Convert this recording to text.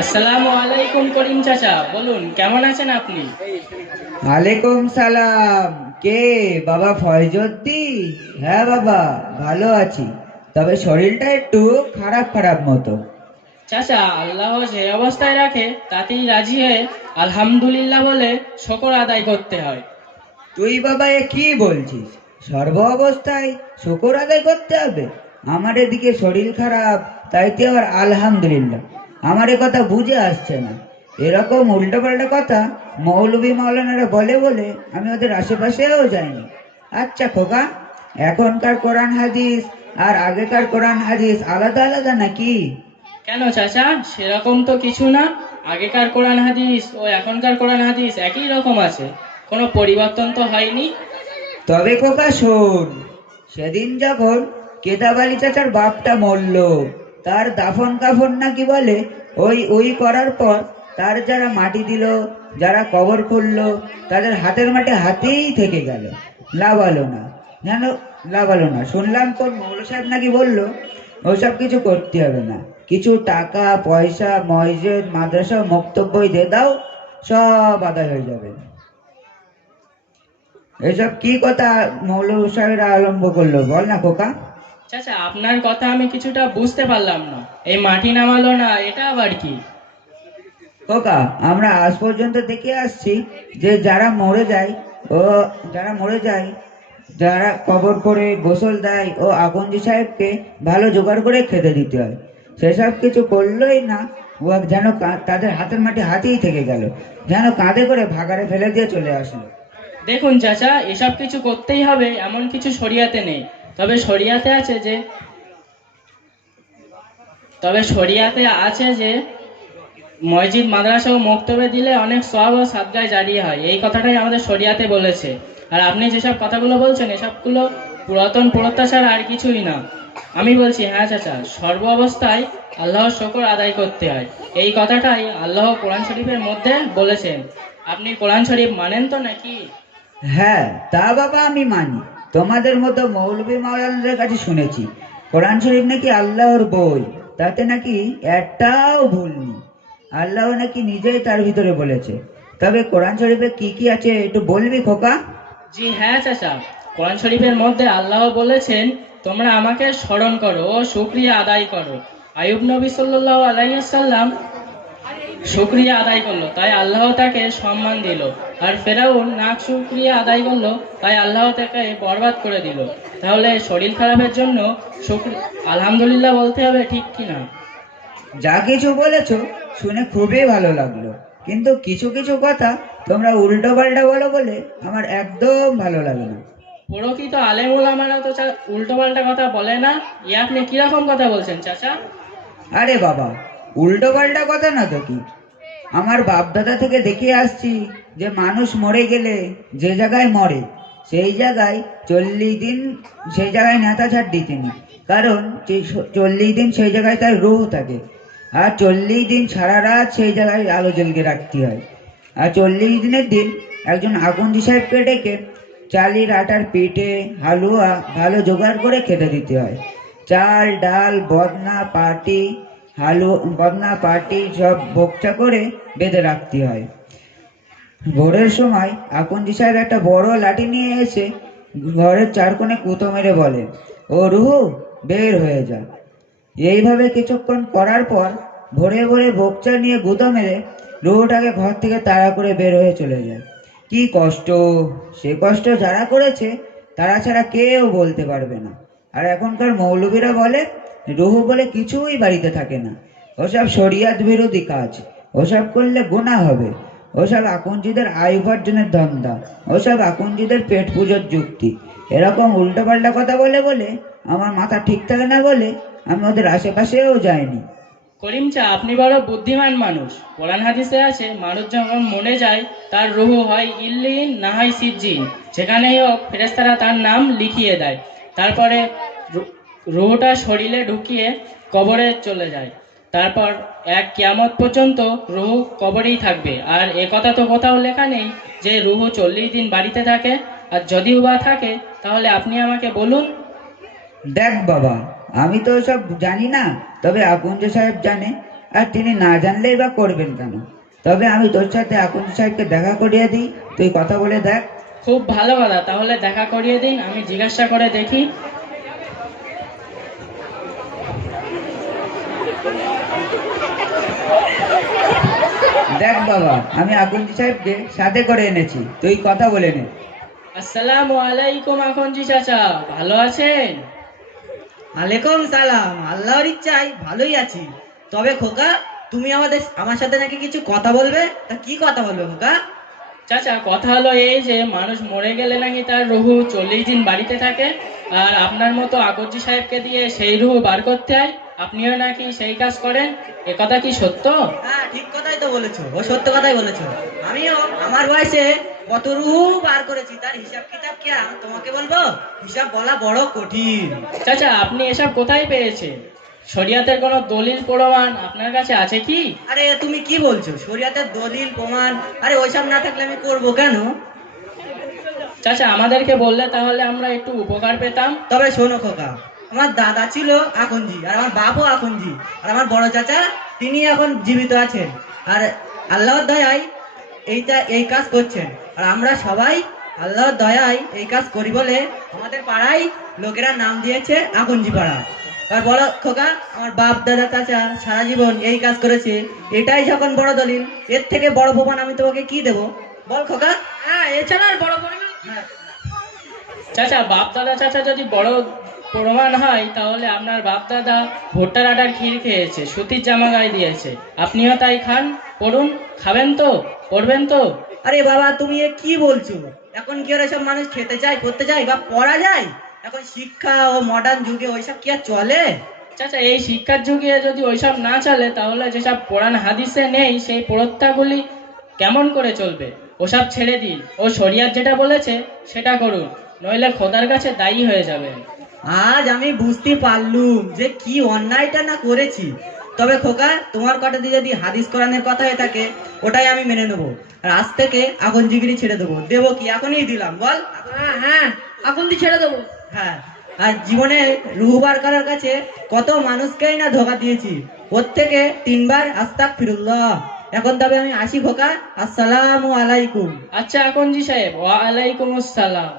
আসসালামু আলাইকুম করিম চাচা, বলুন কেমন আছেন আপনি? ওয়ালাইকুম সালাম। কে বাবা ফয়জুদ্দি? হ্যাঁ বাবা, ভালো আছি, তবে শরীরটা একটু খারাপ খারাপ মতো। চাচা, আল্লাহ যে অবস্থায় রাখে তাতেই রাজি হয়ে আলহামদুলিল্লাহ বলে শুকর আদায় করতে হয়। তুই বাবা এ কি বলছিস? সর্ব অবস্থায় শুকর আদায় করতে হবে? আমার এদিকে শরীর খারাপ, তাইতে আবার আলহামদুলিল্লাহ? আমার এ কথা বুঝে আসছে না। এরকম উল্টোপাল্টা কথা মৌলভী মাওলানারা বলে বলে আমি ওদের আশেপাশেও যাইনি। আচ্ছা খোকা, এখনকার কোরআন হাদিস আর আগেকার কোরআন হাদিস আলাদা আলাদা নাকি? কেন চাচা, সেরকম তো কিছু না। আগেকার কোরআন হাদিস ও এখনকার কোরআন হাদিস একই রকম আছে, কোনো পরিবর্তন তো হয়নি। তবে খোকা শোন, সেদিন যখন কেতাব আলী চাচার বাপটা মরল, তার দাফন কাফন নাকি বলে ওই ওই করার পর তার যারা মাটি দিল, যারা কবর খুললো, তাদের হাতের মাটি হাতেই থেকে গেল, লাভ হলো না। যেন লাভ হলো না, শুনলাম কোন মৌল সাহেব নাকি বলল ওসব কিছু করতে হবে না, কিছু টাকা পয়সা মসজিদ মাদ্রাসা বক্তব্যই দিয়ে দাও, সব আদায় হয়ে যাবে। এসব কি কথা মৌলভী সাহেবরা আরম্ভ করলো, বল না খোকা? চাচা, আপনার কথা আমি কিছুটা বুঝতে পারলাম না। এই মাটি নামালো না, এটা আবার কি? খোকা, আমরা আজ পর্যন্ত দেখে আসছি যে যারা মরে যায়, ও যারা মরে যায়, যারা কবর করে গোসল দেয় ও আকন্দি সাহেবকে ভালো জোগাড় করে খেতে দিতে হয়। সেসব কিছু করলোই না, ও যেন তাদের হাতের মাটি হাতেই থেকে গেল, যেন কাঁধে করে ভাগাড়ে ফেলে দিয়ে চলে আসলো। দেখুন চাচা, এসব কিছু করতেই হবে এমন কিছু শরিয়াতে নেই। তবে শরিয়াতে আছে যে তবে শরিয়াতে আছে যে মসজিদ মাদ্রাসা ও মক্তবে দিলে অনেক সওয়াব ও সাদগায় জারিয়ে হয়, এই কথাটাই আমাদের শরিয়াতে বলেছে। আর আপনি যেসব কথাগুলো বলছেন এসবগুলো পুরাতন প্রথা ছাড়া আর কিছুই না। আমি বলছি, হ্যাঁ চাচা, সর্ব অবস্থায় আল্লাহর শুকর আদায় করতে হয়, এই কথাটাই আল্লাহ কোরআন শরীফের মধ্যে বলেছেন। আপনি কোরআন শরীফ মানেন তো নাকি? হ্যাঁ, তা বাবা আমি মানি। তোমাদের মতো মৌলভী মাওলানাদের কাছে শুনেছি কোরআন শরীফ নাকি আল্লাহর বই, তাতে নাকি একটাও ভুল নেই। আল্লাহ নাকি নিজেই তার ভিতরে বলেছে। তবে কোরআন শরীফে কি কি আছে একটু বলবি খোকা? জি হ্যাঁ চাচা, কোরআন শরীফের মধ্যে আল্লাহ বলেছেন, তোমরা আমাকে স্মরণ করো ও শুকরিয়া আদায় করো। আইয়ুব নবী সাল্লাল্লাহু আলাইহি সাল্লাম শুকরিয়া আদায় করলো, তাই আল্লাহ তাকে সম্মান দিল। আর ফেরাউন নাক শুকরিয়া আদায় করলো, তাই আল্লাহ তাকে বরবাদ করে দিল। তাহলে শরীর খারাপের জন্য আলহামদুলিল্লাহ বলতে হবে, ঠিক কি না? যা কিছু বলেছো শুনে খুবই ভালো লাগলো, কিন্তু কিছু কিছু কথা তোমরা উল্টো পাল্টা বলো বলে আমার একদম ভালো লাগে না। প্রকৃত আলেম ওলামারা তো উল্টো পাল্টা কথা বলে না। আপনি কিরকম কথা বলছেন চাচা? আরে বাবা, উল্টো পাল্টা কথা না তো কি, আমার বাপদাদা থেকে দেখে আসছি যে মানুষ মরে গেলে যে জায়গায় মরে সেই জায়গায় 40 দিন সেই জায়গায় নেতা ছাড় দিতেন, কারণ 40 দিন সেই জায়গায় তার রূহ থাকে, আর 40 দিন সারা রাত সেই জায়গায় আলো জ্বলকে রাখতে হয়। আর 40 দিনের দিন একজন আগুন্দি সাহেবকে ডেকে চালের আটার পিঠে হালুয়া ভালো জোগাড় করে খেতে দিতে হয়। চাল ডাল বদনা পাটি বদনা পাটি সব বকচা করে বেঁধে রাখতে হয়। ভোরের সময় আকন্দি সাহেব একটা বড় লাঠি নিয়ে এসে ঘরের চার কোণে কুতো মেরে বলে, ও রুহু, বের হয়ে যা। এইভাবে কিছুক্ষণ করার পর ভোরে ভোরে বকচা নিয়ে গুঁতো মেরে রুহুটাকে ঘর থেকে তাড়া করে বের হয়ে চলে যায়। কি কষ্ট! সে কষ্ট যারা করেছে তারা ছাড়া কেউ বলতে পারবে না। আর এখনকার মৌলবীরা বলে রুহু বলে কিছুই বাড়িতে থাকে না, ওসব শরিয়াত বিরোধী কাজ, ওসব করলে গুনাহ হবে, ওসব আকঞ্জিদের আয় উপার্জনের ধান্দা, ওসব আকঞ্জিদের পেট পুজোর যুক্তি। এরকম উল্টোপাল্টা কথা বলে বলে আমার মাথা ঠিক থাকে না বলে আমি ওদের আশেপাশেও যাইনি। করিম চা, আপনি বড় বুদ্ধিমান মানুষ। কোরআন হাদিসে আছে, মানুষ যখন মরে যায় তার রুহু হয় ইল্লিন না হয় সিজ্জিন, যেখানেই হোক ফেরেশতারা তার নাম লিখিয়ে দেয়। তারপরে রুহুটা শরীরে ঢুকিয়ে কবরে চলে যায়। তারপর এক কিয়ামত পর্যন্ত রুহু কবরেই থাকবে। আর এ কথা তো কোথাও লেখা নেই যে রুহু 40 দিন বাড়িতে থাকে। আর যদিও বা থাকে, তাহলে আপনি আমাকে বলুন। দেখ বাবা, আমি তো সব জানি না, তবে আকুঞ্জ সাহেব জানে। আর তিনি না জানলেই বা করবেন কেন? তবে আমি তোর সাথে আকুন্দ সাহেবকে দেখা করিয়ে দিই, তুই কথা বলে দেখ। খুব ভালো কথা, তাহলে দেখা করিয়ে দিন, আমি জিজ্ঞাসা করে দেখি। দেখ বাবা, আমি আকুন্দ সাহেবকে সাথে করে এনেছি, তুই কথা বলে নে। আসসালামু আলাইকুম আখনজি চাচা, ভালো আছেন? আলাইকুম সালাম, আল্লাহর ইচ্ছায় ভালোই আছি। তবে খোকা, তুমি আমার সাথে নাকি কিছু কথা বলবে? তা কি কথা বলবে খোকা? চাচা, কথা হলো এই যে মানুষ মরে গেলে নাকি তার রুহু 40 দিন বাড়িতে থাকে, আর আপনার মতো আকরজি সাহেবকে দিয়ে সেই রুহু বার করতে হয়। আপনিও নাকি সেই কাজ করেন, এ কথা কি সত্য? হ্যাঁ, ঠিক কথাই তো বলেছো, ও সত্য কথাই বলেছো। আমিও আমার বয়সে কত রুহু বার করেছি, তার হিসাব কিতাব কি আর তোমাকে বলবো? হিসাব বলা বড় কঠিন। চাচা, আপনি এসব কোথায় পেয়েছেন? শরিয়াতের কোনো দলিল প্রমাণ আপনার কাছে আছে কি? আরে তুমি কি বলছো? শরিয়াতের দলিল প্রমাণ? আরে ওইসব না থাকলে আমি করবো কেন? চাচা, আমাদেরকে বললে তাহলে আমরা একটু উপকার পেতাম। তবে শোনো খোকা, আমার দাদা ছিল আখনজি, আর আমার বাপও আখনজি, আর আমার বড় চাচা তিনি এখন জীবিত আছেন, আর আল্লাহর দয়ায় এই কাজ করছেন। আর আমরা সবাই আল্লাহর দয়ায় এই কাজ করি বলে আমাদের পাড়ায় লোকেরা নাম দিয়েছে আখনজি পাড়া। আর বলো খোকা, আমার বাপ দাদা চাচা সারা জীবন এই কাজ করেছে, এটাই যখন বড় দলিল, এর থেকে বড় প্রমাণ আমি তোমাকে কি দেবো? বল খোকা। হ্যাঁ, এছাড়া আর বড় প্রমাণ? হ্যাঁ, চাচা, বাপ দাদা চাচা যদি বড় প্রমাণ হয়, তাহলে আপনার বাপ দাদা ভুট্টার আটার ক্ষীর খেয়েছে, সুতির জামা গায়ে দিয়েছে, আপনিও তাই খান, পড়ুন, খাবেন তো, পড়বেন তো? আরে বাবা, তুমি এ কি বলছো? এখন কি আর এসব মানুষ খেতে চায়, পড়তে চায় বা পড়া যায়? এখন শিক্ষা ও মডার্ন যুগে ওইসব কি আর চলে? চাচা, এই শিক্ষার যুগে যদি ওইসব না চলে, তাহলে যেসব কোরআন হাদিসে নেই সেই প্রথাগুলি কেমন করে চলবে? ওসব ছেড়ে দিন, ও শরিয়ত যেটা বলেছে সেটা করুন, নইলে খোদার কাছে দায়ী হয়ে যাবেন। আজ আমি বুঝতে পারলুম যে কি অন্যায়টা না করেছি। তবে খোকা, তোমার কথা দিয়ে যদি হাদিস কোরআনের কথা হয়ে থাকে, ওটাই আমি মেনে নেবো। আর আজ থেকে আগুন জিগিরি ছেড়ে দেবো। দেবো কি? এখনই দিলাম, বল। হ্যাঁ হ্যাঁ, এখন তুই ছেড়ে দেবো। হ্যাঁ, আর জীবনে রুহু বার করার কাছে কত মানুষকেই না ধোকা দিয়েছি, ওর থেকে 3 বার আস্তাগফিরুল্লাহ। এখন তবে আমি আসি খোকা, আসসালামু আলাইকুম। আচ্ছা আকনজি সাহেব, ওয়া আলাইকুম আসসালাম।